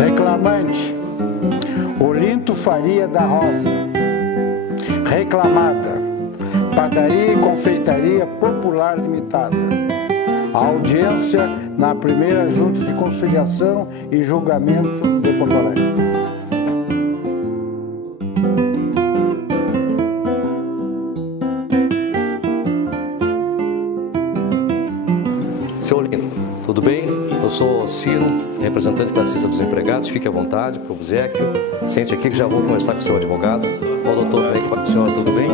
Reclamante, Olinto Faria da Rosa. Reclamada, Padaria e Confeitaria Popular Limitada. A audiência na primeira Junta de Conciliação e Julgamento de Porto Alegre. Seu Olinto, tudo bem? Eu sou Ciro, representante classista dos empregados. Fique à vontade para o obséquio. Sente aqui que já vou conversar com o seu advogado. Ó, doutor, como é que vai? Senhora, tudo bem?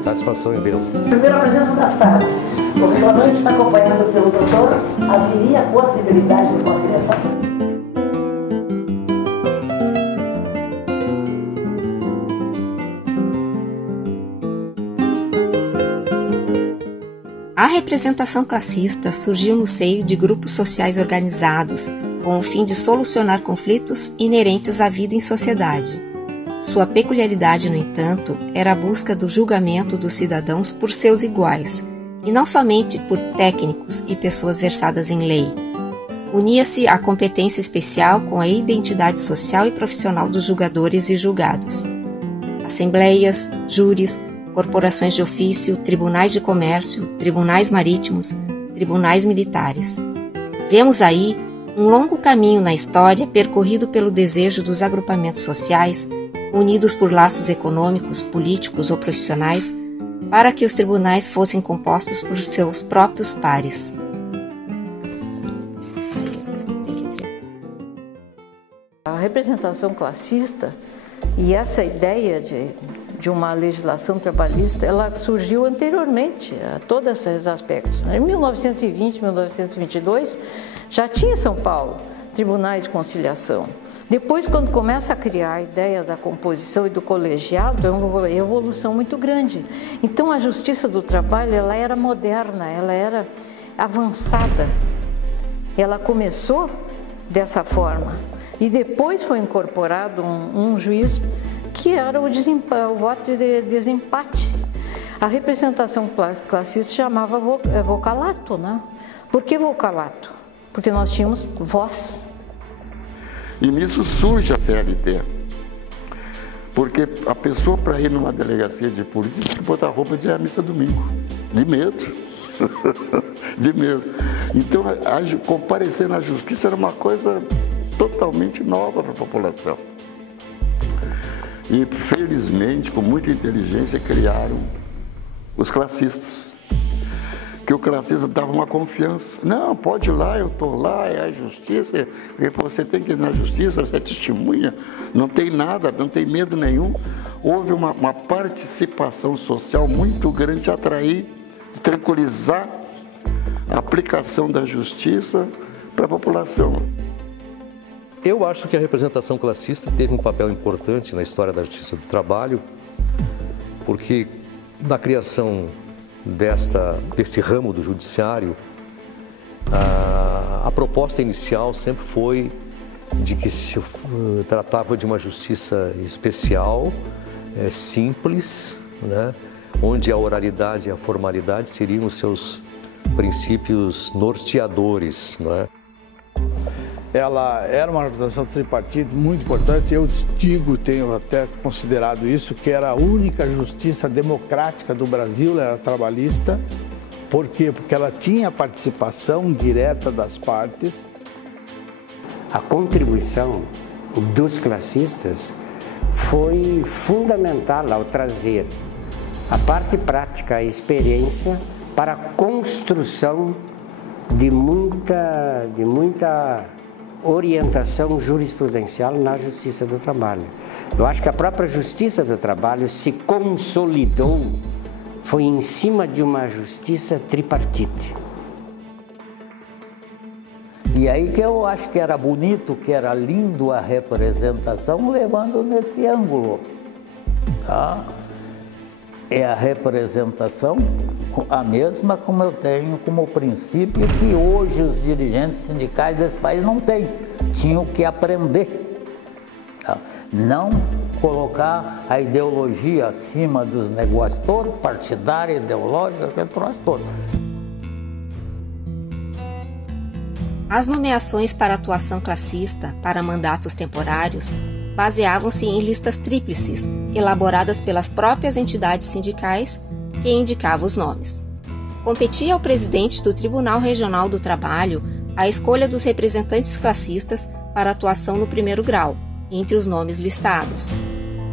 Satisfação em vê-lo. Primeiro, a presença das partes. O reclamante está acompanhado pelo doutor. Haveria possibilidade de conciliação? A representação classista surgiu no seio de grupos sociais organizados, com o fim de solucionar conflitos inerentes à vida em sociedade. Sua peculiaridade, no entanto, era a busca do julgamento dos cidadãos por seus iguais, e não somente por técnicos e pessoas versadas em lei. Unia-se a competência especial com a identidade social e profissional dos julgadores e julgados. Assembleias, júris, corporações de ofício, tribunais de comércio, tribunais marítimos, tribunais militares. Vemos aí um longo caminho na história percorrido pelo desejo dos agrupamentos sociais, unidos por laços econômicos, políticos ou profissionais, para que os tribunais fossem compostos por seus próprios pares. A representação classista e essa ideia de uma legislação trabalhista, ela surgiu anteriormente a todos esses aspectos. Em 1920, 1922, já tinha em São Paulo tribunais de conciliação. Depois, quando começa a criar a ideia da composição e do colegiado, é uma evolução muito grande. Então, a justiça do trabalho, ela era moderna, ela era avançada. Ela começou dessa forma. E depois foi incorporado um juiz que era o voto de desempate. A representação classista chamava vocalato, né? Por que vocalato? Porque nós tínhamos voz. E nisso surge a CLT. Porque a pessoa, para ir numa delegacia de polícia, tinha que botar roupa de missa domingo. De medo. De medo. Então, comparecer na justiça era uma coisa totalmente nova para a população. E, felizmente, com muita inteligência, criaram os classistas. Que o classista dava uma confiança. Não, pode ir lá, eu estou lá, é a justiça. Você tem que ir na justiça, você é testemunha. Não tem nada, não tem medo nenhum. Houve uma participação social muito grande de atrair, de tranquilizar a aplicação da justiça para a população. Eu acho que a representação classista teve um papel importante na história da justiça do trabalho, porque na criação desse ramo do judiciário, a proposta inicial sempre foi de que se tratava de uma justiça especial, simples, né, onde a oralidade e a formalidade seriam os seus princípios norteadores, né? Ela era uma organização tripartite muito importante. Eu tenho até considerado isso, que era a única justiça democrática do Brasil, ela era trabalhista. Por quê? Porque ela tinha participação direta das partes. A contribuição dos classistas foi fundamental ao trazer a parte prática, a experiência para a construção de muita orientação jurisprudencial na Justiça do Trabalho. Eu acho que a própria Justiça do Trabalho se consolidou, foi em cima de uma justiça tripartite. E aí que eu acho que era bonito, que era lindo a representação, levando nesse ângulo. Tá? É a representação a mesma como eu tenho como princípio que hoje os dirigentes sindicais desse país não têm. Tinham que aprender. Tá? Não colocar a ideologia acima dos negócios todos, partidária, ideológica, aquele troço todo. As nomeações para atuação classista para mandatos temporários baseavam-se em listas tríplices, elaboradas pelas próprias entidades sindicais, que indicavam os nomes. Competia ao presidente do Tribunal Regional do Trabalho a escolha dos representantes classistas para atuação no primeiro grau, entre os nomes listados.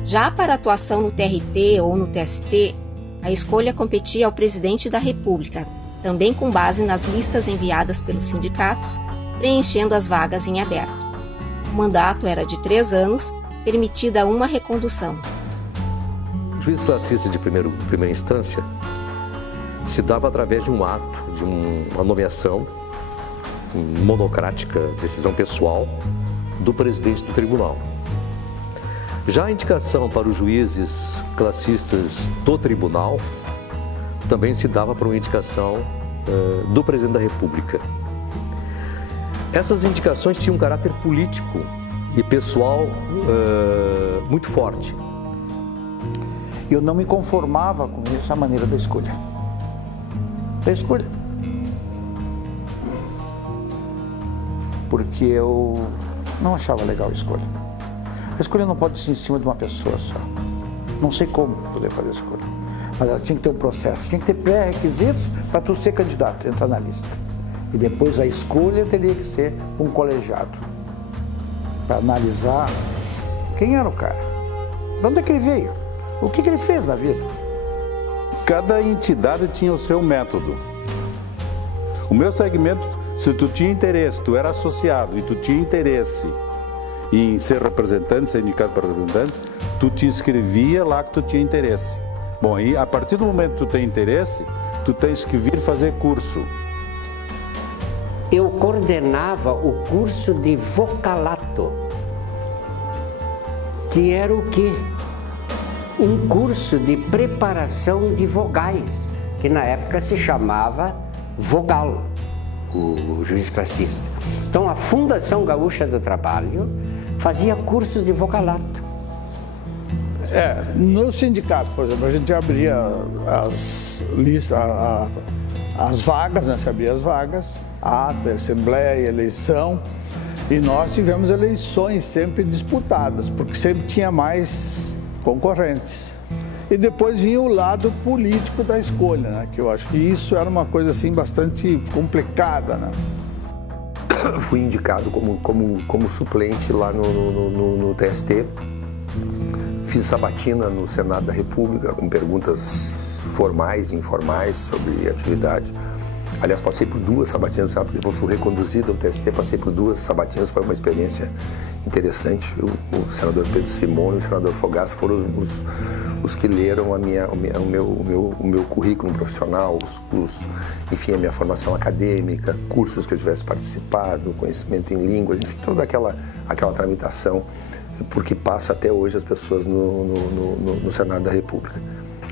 Já para atuação no TRT ou no TST, a escolha competia ao presidente da República, também com base nas listas enviadas pelos sindicatos, preenchendo as vagas em aberto. O mandato era de 3 anos, permitida uma recondução. O juiz classista de primeira instância se dava através de um ato, de uma nomeação monocrática, decisão pessoal do presidente do tribunal. Já a indicação para os juízes classistas do tribunal também se dava por uma indicação do presidente da República. Essas indicações tinham um caráter político e pessoal muito forte. Eu não me conformava com isso, a maneira da escolha. Porque eu não achava legal a escolha. A escolha não pode ser em cima de uma pessoa só. Não sei como poder fazer a escolha. Mas ela tinha que ter um processo, tinha que ter pré-requisitos para tu ser candidato, entrar na lista. E depois a escolha teria que ser para um colegiado, para analisar quem era o cara, de onde é que ele veio, o que ele fez na vida. Cada entidade tinha o seu método. O meu segmento, se tu tinha interesse, tu era associado e tu tinha interesse em ser representante, ser indicado para representante, tu te inscrevia lá que tu tinha interesse. Bom, aí a partir do momento que tu tem interesse, tu tens que vir fazer curso. Eu coordenava o curso de vocalato, que era o quê? Um curso de preparação de vogais, que na época se chamava vogal, o juiz classista. Então a Fundação Gaúcha do Trabalho fazia cursos de vocalato. No sindicato, por exemplo, a gente abria as listas, as vagas, né? Se abria as vagas, a ata, assembleia, eleição, e nós tivemos eleições sempre disputadas, porque sempre tinha mais concorrentes. E depois vinha o lado político da escolha, né? Que eu acho que isso era uma coisa assim bastante complicada, né? Fui indicado como suplente lá no TST. Fiz sabatina no Senado da República com perguntas formais e informais sobre atividade. Aliás, passei por 2 sabatinas, depois fui reconduzido ao TST, passei por 2 sabatinas, foi uma experiência interessante. O senador Pedro Simão e o senador Fogaça foram os que leram o meu currículo profissional, enfim, a minha formação acadêmica, cursos que eu tivesse participado, conhecimento em línguas, enfim, toda aquela tramitação, porque passa até hoje as pessoas no Senado da República.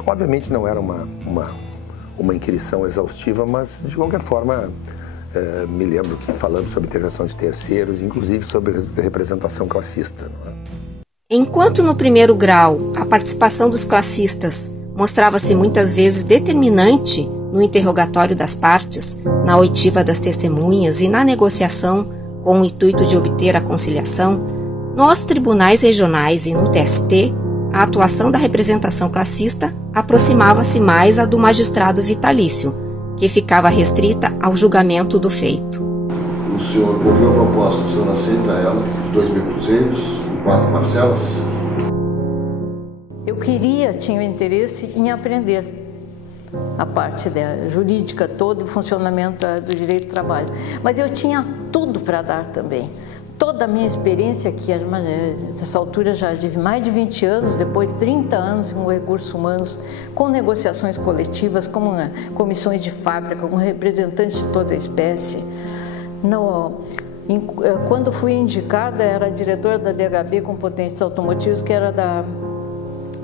Obviamente não era uma inquirição exaustiva, mas de qualquer forma me lembro que falamos sobre integração de terceiros, inclusive sobre representação classista. Não é? Enquanto no primeiro grau a participação dos classistas mostrava-se muitas vezes determinante no interrogatório das partes, na oitiva das testemunhas e na negociação com o intuito de obter a conciliação, nos tribunais regionais e no TST, a atuação da representação classista aproximava-se mais à do magistrado vitalício, que ficava restrita ao julgamento do feito. O senhor ouviu a proposta, o senhor aceita ela, os 2.000 cruzeiros, em 4 parcelas? Eu tinha o interesse em aprender a parte jurídica, todo o funcionamento do direito do trabalho. Mas eu tinha tudo para dar também. Toda a minha experiência, que nessa altura já de mais de 20 anos, depois 30 anos com recursos humanos, com negociações coletivas, como comissões de fábrica, com representantes de toda a espécie. Quando fui indicada, era diretora da DHB Componentes Automotivos, que era da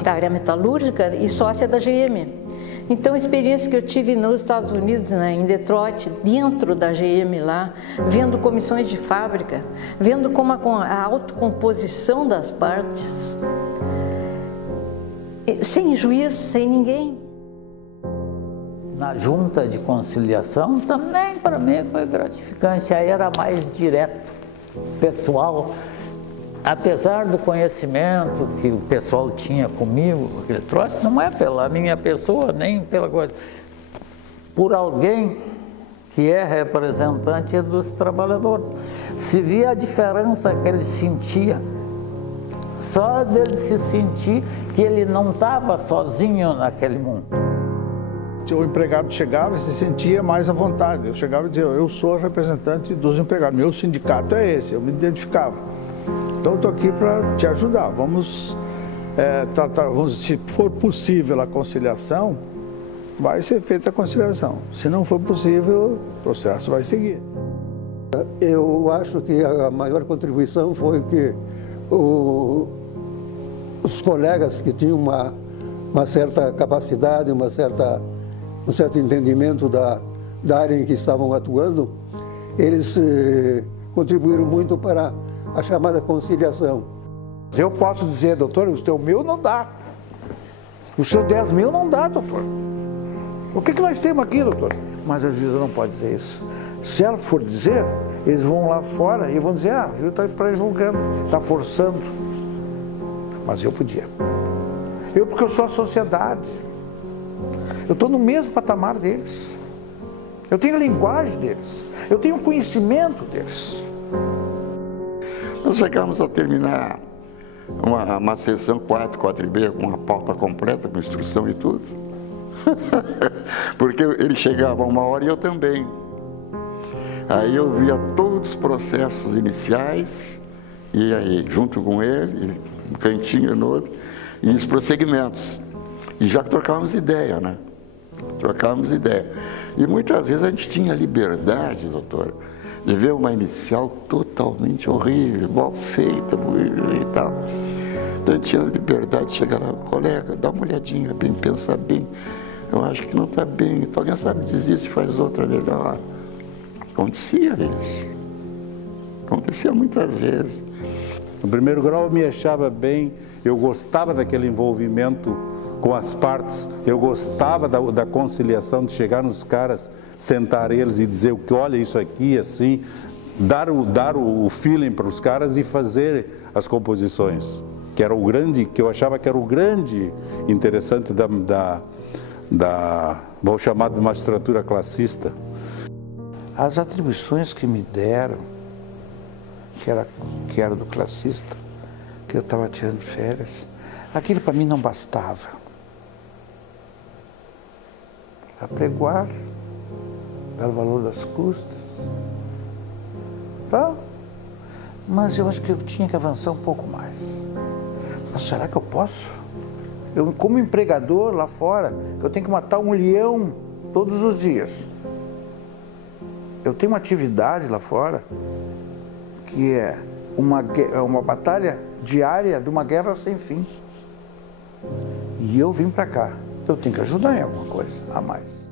área metalúrgica e sócia da GM. Então, a experiência que eu tive nos Estados Unidos, em Detroit, dentro da GM lá, vendo comissões de fábrica, vendo como a autocomposição das partes, sem juiz, sem ninguém. na junta de conciliação também para mim foi gratificante, aí era mais direto, pessoal. Apesar do conhecimento que o pessoal tinha comigo, aquele troço, não é pela minha pessoa, nem pela coisa, por alguém que é representante dos trabalhadores. Se via a diferença que ele sentia, só dele se sentir que ele não estava sozinho naquele mundo. O empregado chegava e se sentia mais à vontade. Eu chegava e dizia, eu sou representante dos empregados, meu sindicato é esse, eu me identificava. Então eu estou aqui para te ajudar, vamos tratar, se for possível a conciliação, vai ser feita a conciliação. Se não for possível, o processo vai seguir. Eu acho que a maior contribuição foi que os colegas que tinham uma certa capacidade, um certo entendimento da área em que estavam atuando, eles contribuíram muito para a chamada conciliação. Eu posso dizer, doutor, o seu mil não dá. O seu 10 mil não dá, doutor. O que nós temos aqui, doutor? Mas a juíza não pode dizer isso. Se ela for dizer, eles vão lá fora e vão dizer, o juiz está pré-julgando, está forçando. Mas eu podia. Porque eu sou a sociedade. Eu estou no mesmo patamar deles. Eu tenho a linguagem deles. Eu tenho o conhecimento deles. Nós chegamos a terminar uma sessão 4B com uma pauta completa, com instrução e tudo. Porque ele chegava 1h e eu também. Aí eu via todos os processos iniciais, e aí junto com ele, um cantinho no outro, e os prosseguimentos. E já trocávamos ideia, né? Trocávamos ideia. E muitas vezes a gente tinha liberdade, doutor, de ver uma inicial totalmente horrível, mal feita e tal. Então a gente tinha liberdade de chegar lá, colega, dá uma olhadinha bem, pensar bem. Eu acho que não está bem. Então, alguém sabe dizer se faz outra melhor. Acontecia isso. Acontecia muitas vezes. No primeiro grau eu me achava bem, eu gostava daquele envolvimento com as partes, eu gostava da conciliação, de chegar nos caras, sentar eles e dizer que olha isso aqui, assim, dar o feeling para os caras e fazer as composições, que era o grande, que eu achava que era o grande interessante vou chamar de magistratura classista. As atribuições que me deram, que era do classista, que eu estava tirando férias, aquilo para mim não bastava. Apregoar, dar o valor das custas, tá? Mas eu acho que eu tinha que avançar um pouco mais. Mas será que eu posso? Eu, como empregador lá fora, eu tenho que matar um leão todos os dias. Eu tenho uma atividade lá fora que é uma batalha diária de uma guerra sem fim. E eu vim para cá. Eu tenho que ajudar em alguma coisa a mais.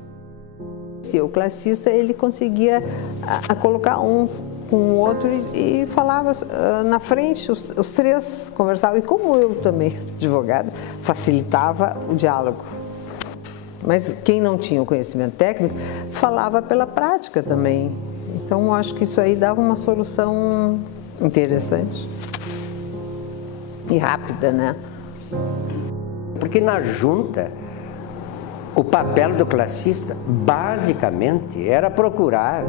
O classista, ele conseguia colocar um com o outro e falava na frente, os três conversavam. E como eu também, advogada, facilitava o diálogo. Mas quem não tinha o conhecimento técnico, falava pela prática também. Então, eu acho que isso aí dava uma solução interessante e rápida, né? Porque na junta, o papel do classista, basicamente, era procurar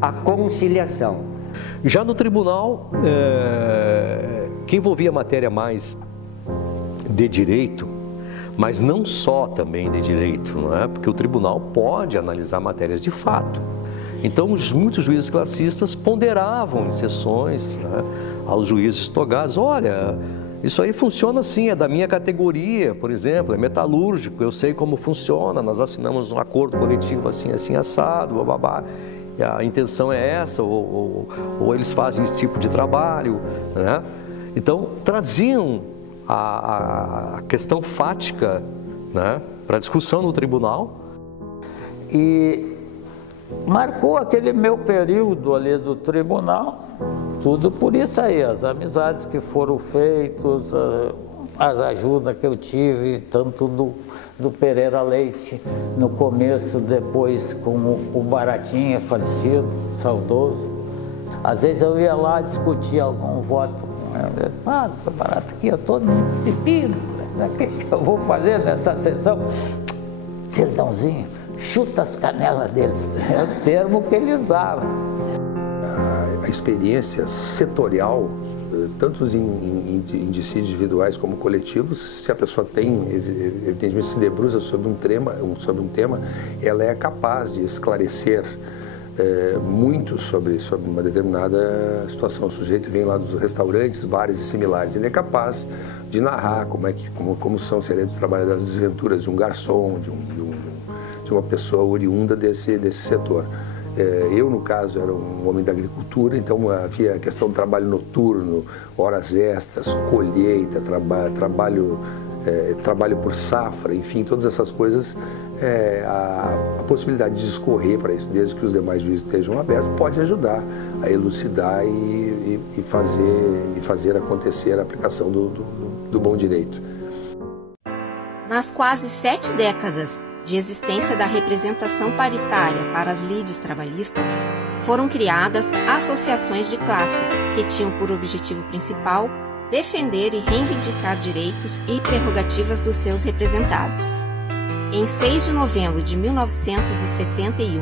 a conciliação. Já no tribunal, que envolvia matéria mais de direito, mas não só também de direito, não é? Porque o tribunal pode analisar matérias de fato. Então, muitos juízes classistas ponderavam em sessões, né, aos juízes togados, olha, isso aí funciona assim, é da minha categoria, por exemplo, é metalúrgico, eu sei como funciona, nós assinamos um acordo coletivo assim, assim, assado, bababá, e a intenção é essa, ou eles fazem esse tipo de trabalho, né? Então, traziam a questão fática, né, para discussão no tribunal. E marcou aquele meu período ali do tribunal, tudo por isso aí, as amizades que foram feitas, as ajudas que eu tive, tanto do Pereira Leite, no começo, depois com o Baratinha, falecido, saudoso. Às vezes eu ia lá discutir algum voto com ele. Ah, Barata, aqui eu estou no pepino, o que eu vou fazer nessa sessão? Sildãozinho, chuta as canelas deles, é o termo que ele usava. A experiência setorial, tanto em dissídios individuais como coletivos, se a pessoa tem, evidentemente, se debruça sobre um tema, ela é capaz de esclarecer muito sobre uma determinada situação. O sujeito vem lá dos restaurantes, bares e similares, ele é capaz de narrar como são seriam os trabalhos das desventuras de um garçom, de uma pessoa oriunda desse setor. Eu, no caso, era um homem da agricultura, então havia a questão do trabalho noturno, horas extras, colheita, trabalho por safra, enfim, todas essas coisas. A possibilidade de discorrer para isso, desde que os demais juízes estejam abertos, pode ajudar a elucidar e fazer acontecer a aplicação do bom direito. Nas quase 7 décadas de existência da representação paritária para as lides trabalhistas, foram criadas associações de classe que tinham por objetivo principal defender e reivindicar direitos e prerrogativas dos seus representados. Em 6 de novembro de 1971,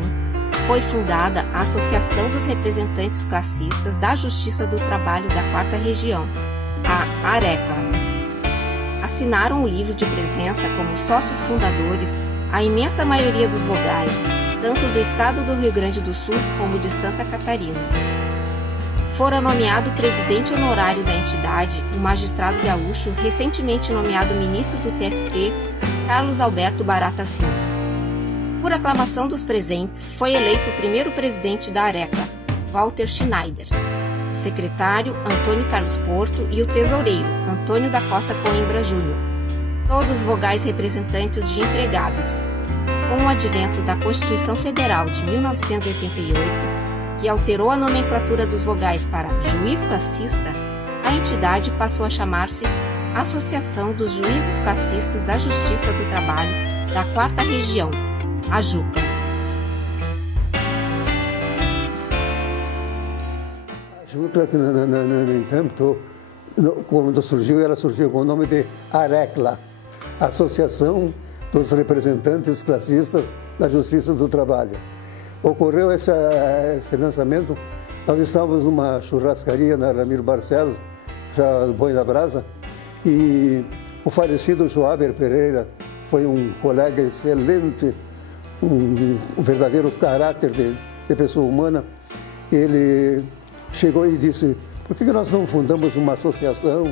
foi fundada a Associação dos Representantes Classistas da Justiça do Trabalho da 4ª Região, a ARECLA. Assinaram o livro de presença como sócios fundadores a imensa maioria dos vogais, tanto do estado do Rio Grande do Sul como de Santa Catarina. Fora nomeado presidente honorário da entidade o magistrado gaúcho recentemente nomeado ministro do TST, Carlos Alberto Barata Silva. Por aclamação dos presentes, foi eleito o primeiro presidente da ARECLA, Walter Schneider, o secretário Antônio Carlos Porto e o tesoureiro Antônio da Costa Coimbra Júnior, todos vogais representantes de empregados. Com o advento da Constituição Federal de 1988, que alterou a nomenclatura dos vogais para juiz classista, a entidade passou a chamar-se Associação dos Juízes Classistas da Justiça do Trabalho da 4ª Região, a JUCLA. A JUCLA, no entanto, quando surgiu, ela surgiu com o nome de ARECLA, Associação dos Representantes Classistas da Justiça do Trabalho. Ocorreu esse lançamento, nós estávamos numa churrascaria na Ramiro Barcelos, já do Boi da Brasa, e o falecido Joaber Pereira foi um colega excelente, um verdadeiro caráter de pessoa humana. Ele chegou e disse, por que nós não fundamos uma associação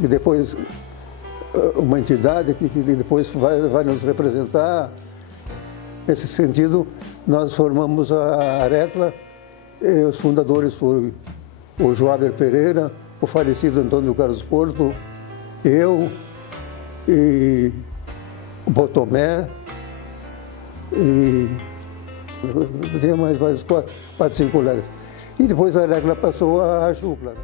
e depois uma entidade que depois vai nos representar? Nesse sentido, nós formamos a ARECLA, os fundadores foram o Joaber Pereira, o falecido Antônio Carlos Porto, eu e o Botomé, e tinha mais 4, 5 colegas. E depois a ARECLA passou a JUCLA.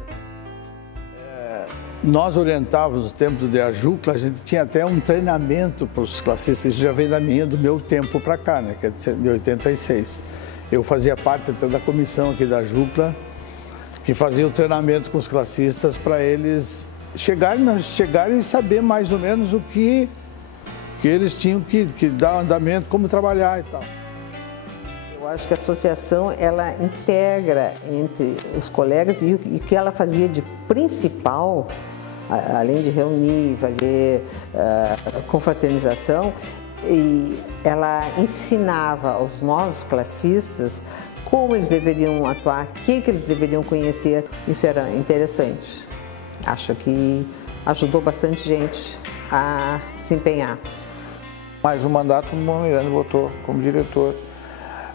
Nós orientávamos no tempo da JUCLA, a gente tinha até um treinamento para os classistas, isso já vem do meu tempo para cá, né, que é de 86. Eu fazia parte até da comissão aqui da JUCLA, que fazia o treinamento com os classistas para eles chegarem e saber mais ou menos o que eles tinham que dar andamento, como trabalhar e tal. Eu acho que a associação, ela integra entre os colegas e o que ela fazia de principal, além de reunir, fazer confraternização, e ela ensinava aos novos classistas como eles deveriam atuar, o que eles deveriam conhecer. Isso era interessante. Acho que ajudou bastante gente a desempenhar. Mais um mandato, o Miranda votou como diretor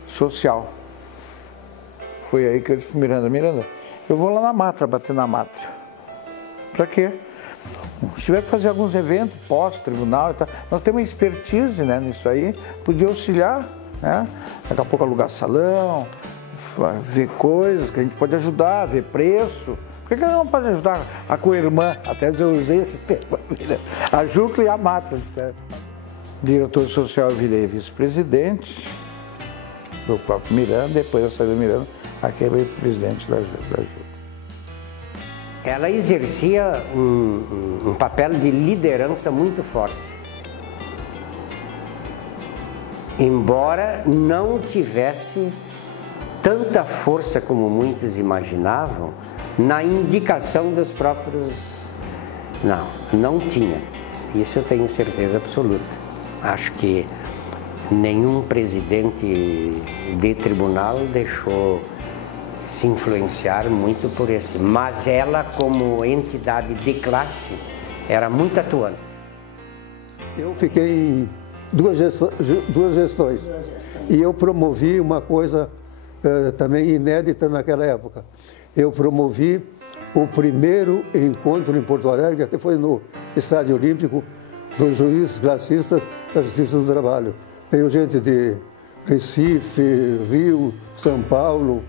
social. Foi aí que eu disse, Miranda, eu vou lá na Matra, bater na Matra. Pra quê? Se tiver que fazer alguns eventos pós-tribunal e tal, nós temos uma expertise, né, nisso aí, podia auxiliar, né? Daqui a pouco alugar salão, ver coisas que a gente pode ajudar, ver preço. Por Por que ela não pode ajudar a co-irmã? Até eu usei esse termo, a Jucla e a Mata. Diretor social, eu virei vice-presidente do próprio Miranda, depois eu saí do Miranda, acabei presidente da Jucla. Ela exercia um papel de liderança muito forte. Embora não tivesse tanta força como muitos imaginavam na indicação dos próprios... Não tinha. Isso eu tenho certeza absoluta. Acho que nenhum presidente de tribunal deixou se influenciar muito por esse. Mas ela, como entidade de classe, era muito atuante. Eu fiquei em duas gestões. E eu promovi uma coisa também inédita naquela época. Eu promovi o primeiro encontro em Porto Alegre, que até foi no Estádio Olímpico, dos juízes classistas da Justiça do Trabalho. Veio gente de Recife, Rio, São Paulo,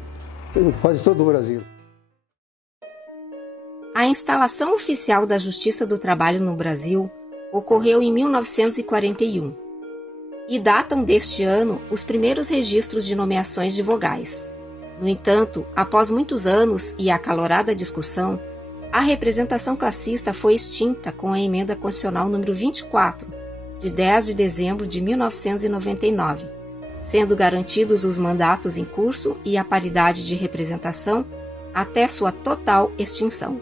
quase todo o Brasil. A instalação oficial da Justiça do Trabalho no Brasil ocorreu em 1941 e datam deste ano os primeiros registros de nomeações de vogais. No entanto, após muitos anos e acalorada discussão, a representação classista foi extinta com a Emenda Constitucional número 24, de 10 de dezembro de 1999, sendo garantidos os mandatos em curso e a paridade de representação até sua total extinção.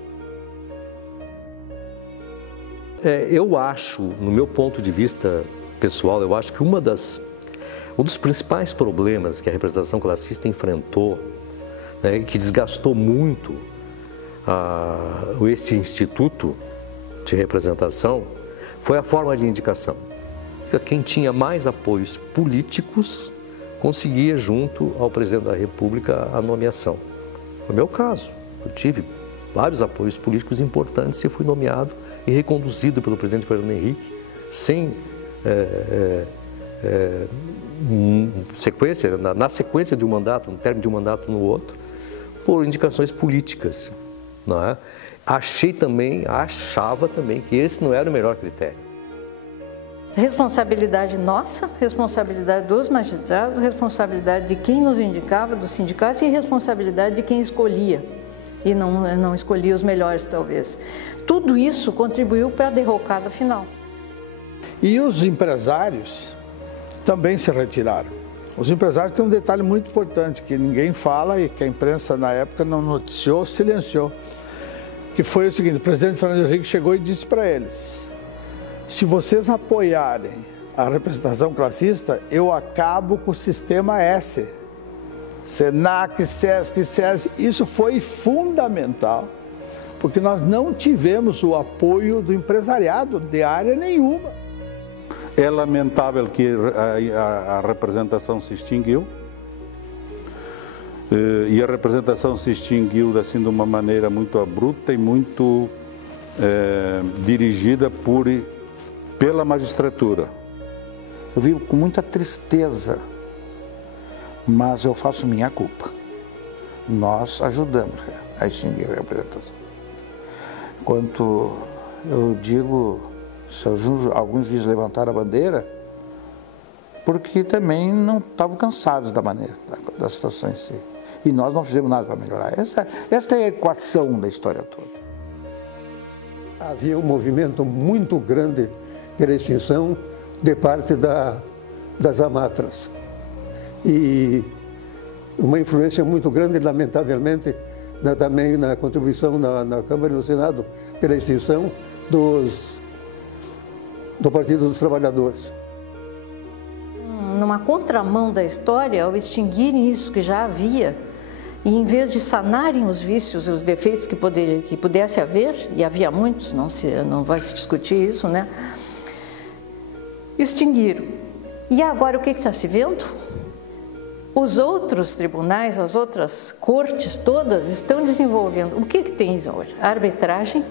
Eu acho, no meu ponto de vista pessoal, eu acho que um dos principais problemas que a representação classista enfrentou, né, que desgastou muito esse instituto de representação, foi a forma de indicação. Quem tinha mais apoios políticos conseguia, junto ao presidente da República, a nomeação. No meu caso, eu tive vários apoios políticos importantes e fui nomeado e reconduzido pelo presidente Fernando Henrique, sem sequência, na sequência de um mandato, no término de um mandato no outro, por indicações políticas. Não é? Achava também que esse não era o melhor critério. Responsabilidade nossa, responsabilidade dos magistrados, responsabilidade de quem nos indicava, dos sindicatos, e responsabilidade de quem escolhia, e não escolhia os melhores, talvez. Tudo isso contribuiu para a derrocada final. E os empresários também se retiraram. Os empresários têm um detalhe muito importante, que ninguém fala e que a imprensa na época não noticiou, silenciou, que foi o seguinte: o presidente Fernando Henrique chegou e disse para eles: se vocês apoiarem a representação classista, eu acabo com o sistema S. Senac, Sesc, SESI. Isso foi fundamental, porque nós não tivemos o apoio do empresariado de área nenhuma. É lamentável que a representação se extinguiu, e a representação se extinguiu assim de uma maneira muito abrupta e muito dirigida pela magistratura. Eu vivo com muita tristeza, mas eu faço minha culpa. Nós ajudamos a extinguir a representação. Enquanto eu digo, se alguns juízes levantaram a bandeira, porque também não estavam cansados da situação em si. E nós não fizemos nada para melhorar. Esta é a equação da história toda. Havia um movimento muito grande pela extinção de parte das amatras. E uma influência muito grande, lamentavelmente, também na contribuição na Câmara e no Senado, pela extinção do Partido dos Trabalhadores. Numa contramão da história, ao extinguirem isso que já havia, e em vez de sanarem os vícios e os defeitos que pudesse haver, e havia muitos, não vai se discutir isso, né? Extinguiram. E agora o que está se vendo? Os outros tribunais, as outras cortes todas estão desenvolvendo. O que tem hoje? Arbitragem,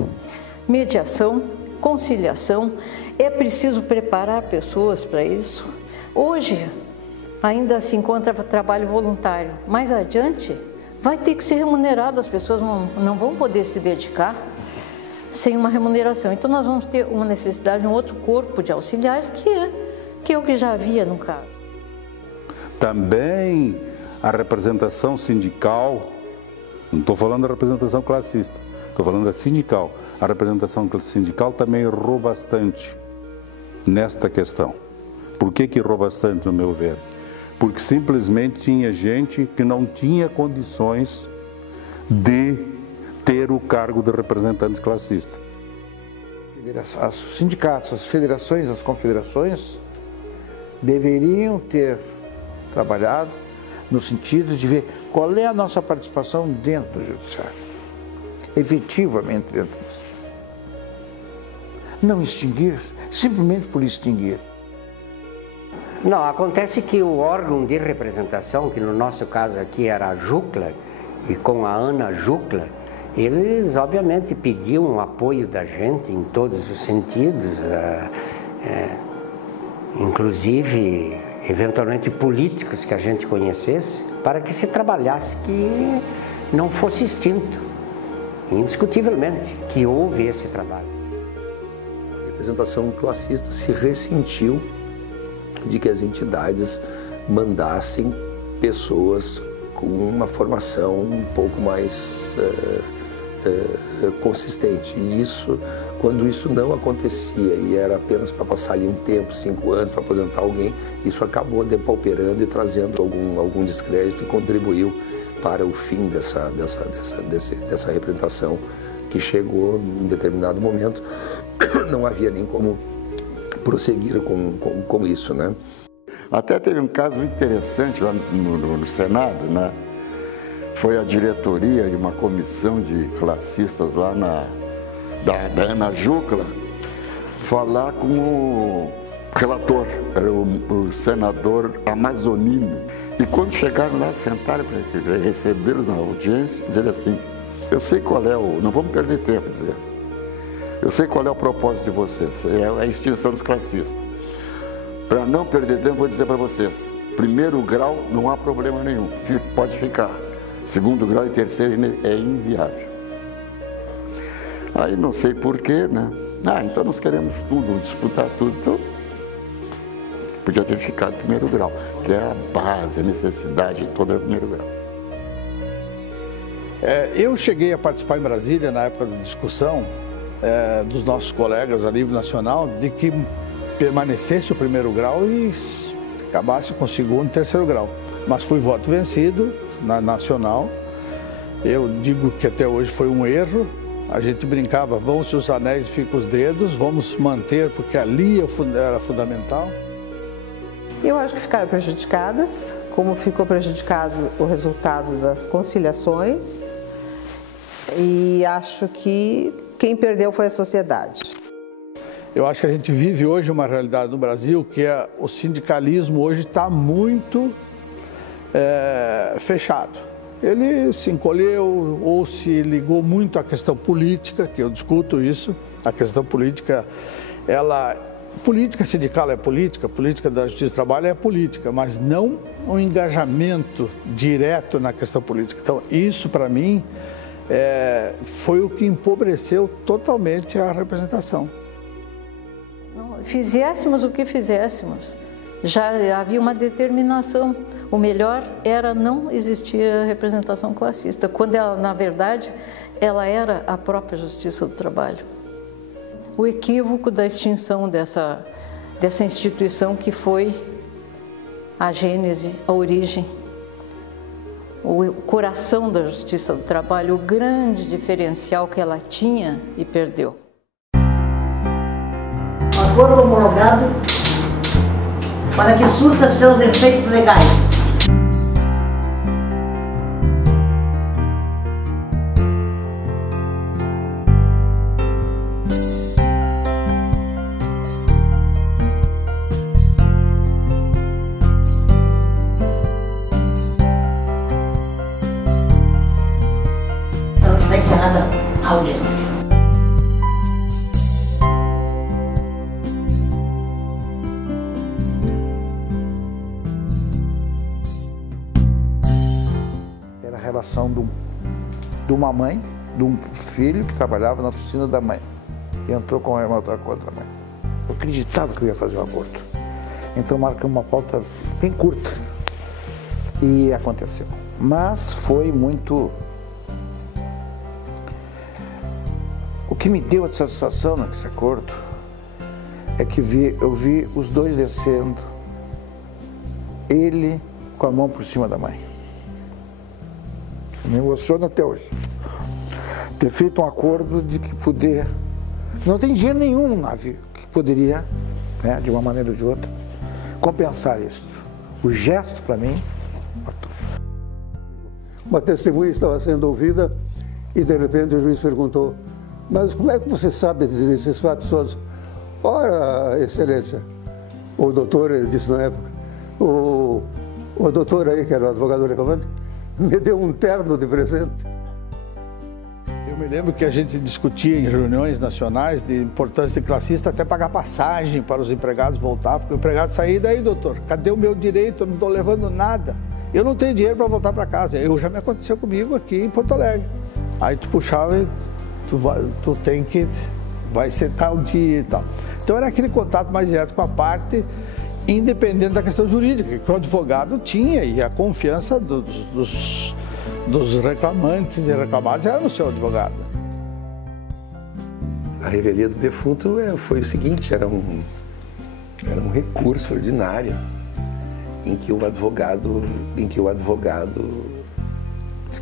mediação, conciliação. É preciso preparar pessoas para isso. Hoje ainda se encontra trabalho voluntário. Mais adiante vai ter que ser remunerado, as pessoas não vão poder se dedicar sem uma remuneração. Então nós vamos ter uma necessidade de um outro corpo de auxiliares, que é o que já havia no caso. Também a representação sindical, não estou falando da representação classista, estou falando da sindical. A representação sindical também errou bastante nesta questão. Por que errou bastante, no meu ver? Porque simplesmente tinha gente que não tinha condições de ter o cargo de representante classista. Os sindicatos, as federações, as confederações deveriam ter trabalhado no sentido de ver qual é a nossa participação dentro do judiciário, efetivamente dentro disso. Não extinguir, simplesmente por extinguir. Não, acontece que o órgão de representação, que no nosso caso aqui era a Jucla, e com a Ana Jucla, eles obviamente pediam o apoio da gente em todos os sentidos, inclusive eventualmente políticos que a gente conhecesse, para que se trabalhasse que não fosse extinto, indiscutivelmente, que houve esse trabalho. A representação classista se ressentiu de que as entidades mandassem pessoas com uma formação um pouco mais consistente. E quando isso não acontecia e era apenas para passar ali um tempo, 5 anos, para aposentar alguém, isso acabou depauperando e trazendo algum descrédito e contribuiu para o fim dessa representação que chegou em determinado momento. Não havia nem como prosseguir com isso, né? Até teve um caso muito interessante lá no Senado, né? Foi a diretoria de uma comissão de classistas lá da Ana Jucla falar com o relator, era o senador Amazonino. E quando chegaram lá, sentaram para recebê-los na audiência, dizer assim, eu sei qual é não vamos perder tempo, dizer. Eu sei qual é o propósito de vocês, é a extinção dos classistas. Para não perder tempo, vou dizer para vocês, primeiro grau não há problema nenhum, pode ficar. Segundo grau e terceiro é inviável. Aí não sei porquê, né? Então nós queremos tudo, disputar tudo. Então, podia ter ficado primeiro grau, que é a base, a necessidade de todo o primeiro grau. Eu cheguei a participar em Brasília na época da discussão dos nossos colegas a nível nacional de que permanecesse o primeiro grau e acabasse com o segundo e terceiro grau. Mas fui voto vencido na nacional. Eu digo que até hoje foi um erro. A gente brincava, vão-se os anéis e ficam os dedos, vamos manter porque ali era fundamental. Eu acho que ficaram prejudicadas, como ficou prejudicado o resultado das conciliações, e acho que quem perdeu foi a sociedade. Eu acho que a gente vive hoje uma realidade no Brasil que o sindicalismo hoje está muito fechado. Ele se encolheu ou se ligou muito à questão política, que eu discuto isso. A questão política, política sindical é política, política da Justiça do Trabalho é política, mas não um engajamento direto na questão política. Então, isso para mim foi o que empobreceu totalmente a representação. Fizéssemos o que fizéssemos, já havia uma determinação. O melhor era não existir a representação classista, quando ela, na verdade, ela era a própria Justiça do Trabalho. O equívoco da extinção dessa instituição que foi a gênese, a origem, o coração da Justiça do Trabalho, o grande diferencial que ela tinha e perdeu. Acordo homologado para que surta seus efeitos legais. Então, está encerrada a audiência. representação de uma mãe, de um filho que trabalhava na oficina da mãe. E entrou com uma outra contra a mãe. Eu acreditava que eu ia fazer um acordo. Então marcamos uma pauta bem curta. E aconteceu. Mas foi muito... O que me deu a satisfação nesse acordo é que eu vi os dois descendo, ele com a mão por cima da mãe. Me emociona até hoje. Ter feito um acordo de que poder... Não tem dinheiro nenhum no navio que poderia, né, de uma maneira ou de outra, compensar isso. O gesto, para mim... Uma testemunha estava sendo ouvida e, de repente, o juiz perguntou: mas como é que você sabe desses fatos todos? Ora, Excelência, o doutor, ele disse na época, o doutor aí, que era o advogado reclamante, me deu um terno de presente. Eu me lembro que a gente discutia em reuniões nacionais de importância de classista até pagar passagem para os empregados voltar, porque o empregado saía, daí, doutor, cadê o meu direito? Eu não estou levando nada. Eu não tenho dinheiro para voltar para casa. Já me aconteceu comigo aqui em Porto Alegre. Aí tu puxava e tu tem que... vai ser tal dia e tal. Então era aquele contato mais direto com a parte, independente da questão jurídica, que o advogado tinha, e a confiança dos reclamantes e reclamados era no seu advogado. A revelia do defunto foi o seguinte, era um recurso ordinário em que o advogado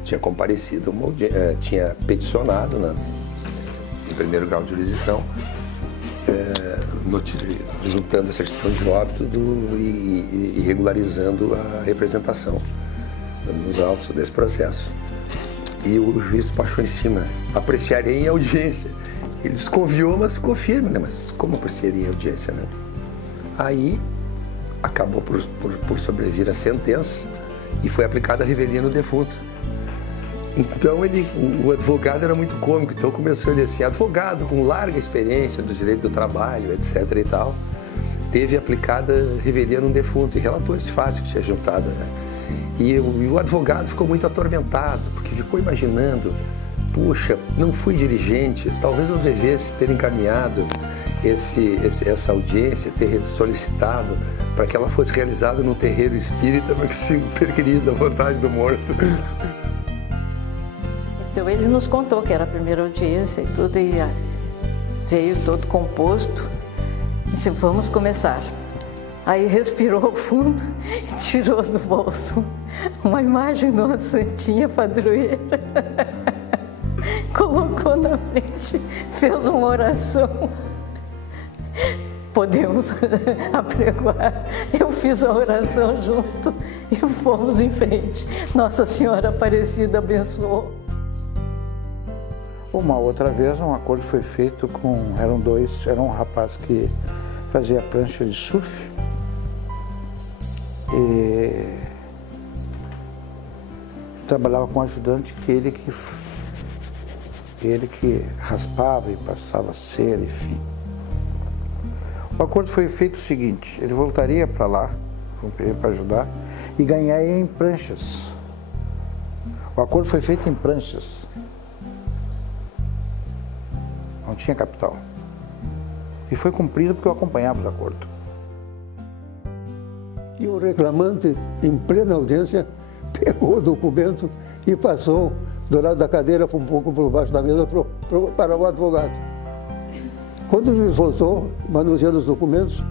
tinha comparecido, tinha peticionado, né, em primeiro grau de jurisdição, juntando a certidão de óbito e regularizando a representação nos autos desse processo. E o juiz despachou em cima: apreciarei em audiência. Ele desconfiou, mas ficou firme, né? Mas como apreciaria em audiência, né? Aí acabou por sobrevir a sentença e foi aplicada a revelia no defunto. Então o advogado era muito cômico, então começou ele assim, advogado com larga experiência do direito do trabalho, etc. e tal, teve aplicada revelia no defunto e relatou esse fato que tinha juntado, né? E o advogado ficou muito atormentado, porque ficou imaginando, puxa, não fui dirigente, talvez eu devesse ter encaminhado essa audiência, ter solicitado para que ela fosse realizada no terreiro espírita, para que se perquirisse da vontade do morto. Então ele nos contou que era a primeira audiência e tudo, e veio todo composto e disse: vamos começar. Aí respirou fundo e tirou do bolso uma imagem de uma santinha padroeira, colocou na frente, fez uma oração. Podemos apregoar. Eu fiz a oração junto e fomos em frente. Nossa Senhora Aparecida abençoou. Uma outra vez, um acordo foi feito com... Era um rapaz que fazia prancha de surf e trabalhava com um ajudante que ele que raspava e passava cera, enfim. O acordo foi feito o seguinte: ele voltaria para lá, para ajudar, e ganharia em pranchas. O acordo foi feito em pranchas. Não tinha capital. E foi cumprido porque eu acompanhava o acordo. E o reclamante, em plena audiência, pegou o documento e passou do lado da cadeira, um pouco por baixo da mesa, para o advogado. Quando o juiz voltou, manuseando os documentos,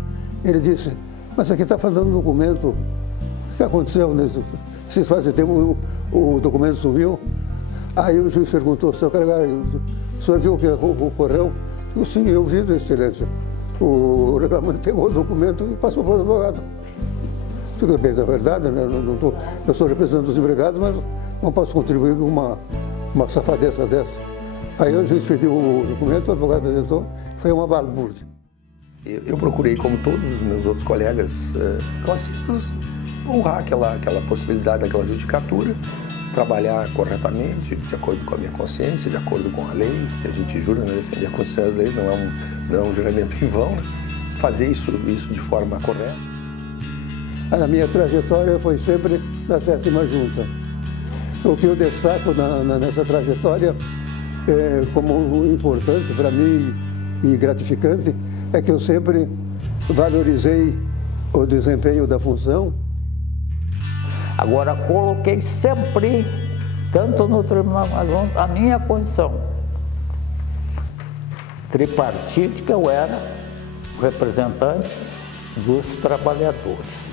ele disse: mas aqui está falando do documento. O que aconteceu nesse espaço de tempo? O documento sumiu. Aí o juiz perguntou: seu Calegari, o senhor viu o que ocorreu? Eu: sim, eu vi, Excelência. O reclamante pegou o documento e passou para o advogado. Tudo bem, na verdade, né? Eu sou representante dos empregados, mas não posso contribuir com uma safadeza dessa. Aí o juiz pediu o documento, o advogado apresentou, foi uma balbúrdia. Eu procurei, como todos os meus outros colegas classistas, honrar aquela possibilidade daquela judicatura, trabalhar corretamente, de acordo com a minha consciência, de acordo com a lei, que a gente jura, né, defender a Constituição e as leis, não é um juramento em vão, né? Fazer isso de forma correta. A minha trajetória foi sempre na 7ª Junta. O que eu destaco nessa trajetória como importante para mim e gratificante é que eu sempre valorizei o desempenho da função. Agora, coloquei sempre, tanto no tribunal, a minha posição tripartite, que eu era representante dos trabalhadores,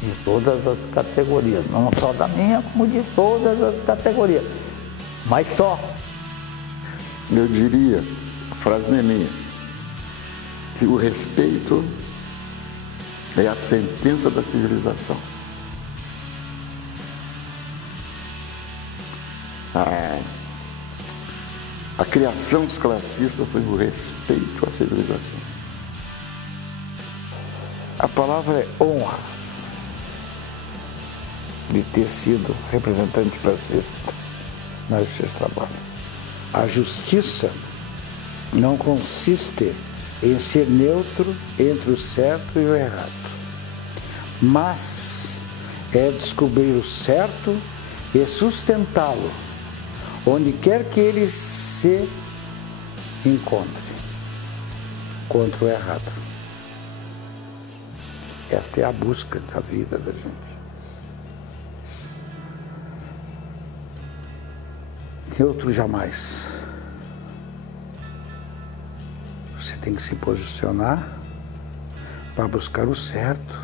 de todas as categorias, não só da minha, como de todas as categorias, mas só. Eu diria, a frase não é minha, que o respeito é a sentença da civilização. A criação dos classistas foi o respeito à civilização. A palavra é honra de ter sido representante classista na Justiça do Trabalho. A justiça não consiste em ser neutro entre o certo e o errado, mas é descobrir o certo e sustentá-lo onde quer que ele se encontre, contra o errado. Esta é a busca da vida da gente. Neutro jamais. Você tem que se posicionar para buscar o certo.